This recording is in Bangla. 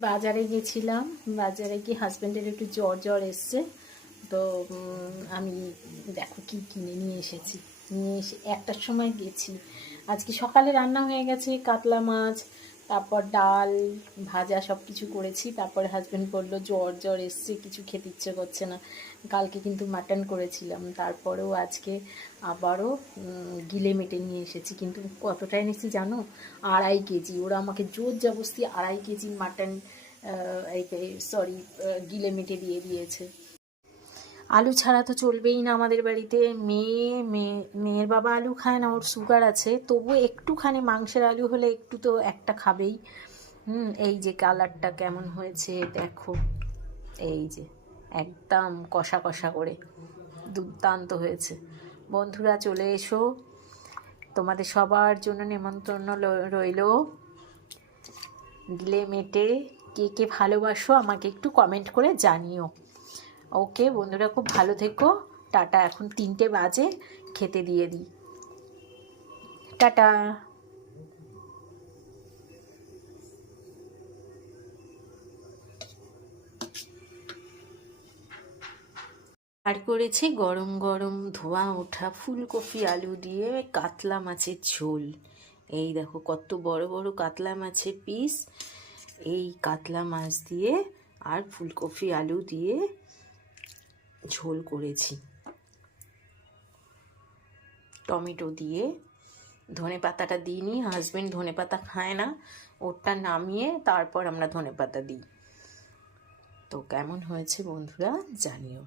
বাজারে গেছিলাম, বাজারে গিয়ে হাজব্যান্ডের একটু জ্বর এসছে। তো আমি দেখো কি কিনে নিয়ে এসেছি। নিয়ে এসে 1টার সময় গেছি। আজকে সকালে রান্না হয়ে গেছে, কাতলা মাছ, তারপর ডাল ভাজা সব কিছু করেছি। তারপরে হাজব্যান্ড বললো জ্বর এসছে, কিছু খেতে ইচ্ছে করছে না। কালকে কিন্তু মাটন করেছিলাম, তারপরেও আজকে আবারও গিলে মেটে নিয়ে এসেছি। কিন্তু কতটা এনেছি জানো? 2.5 কেজি। ওরা আমাকে জোর জবরদস্তি 2.5 কেজি মাটন গিলে মেটে দিয়ে দিয়েছে। আলু ছাড়া তো চলবেই না আমাদের বাড়িতে। মেয়ের বাবা আলু খায় না, ওর সুগার আছে, তবু একটুখানি মাংসের আলু হলে একটু তো একটা খাবেই। এই যে কালারটা কেমন হয়েছে দেখো, এই যে একদম কষা কষা করে দুর্দান্ত হয়েছে। বন্ধুরা চলে এসো, তোমাদের সবার জন্য নেমন্তন্ন রইল। গিলে মেটে কে কে ভালোবাসো আমাকে একটু কমেন্ট করে জানিও। ওকে বন্ধুরা, খুব ভালো থেকো। টাটা। এখন 3টে বাজে, খেতে দিয়ে দিই। টাটা। আর করেছে গরম গরম ধোয়া ওঠা ফুলকপি আলু দিয়ে কাতলা মাছের ঝোল। এই দেখো কত বড় বড় কাতলা মাছের পিস। এই কাতলা মাছ দিয়ে আর ফুলকপি আলু দিয়ে ঝোল করেছি, টমেটো দিয়ে। ধনে পাতাটা দিইনি, হাজব্যান্ড ধনে পাতা খায় না, ওরটা নামিয়ে তারপর আমরা ধনে পাতা দিই। তো কেমন হয়েছে বন্ধুরা জানিও।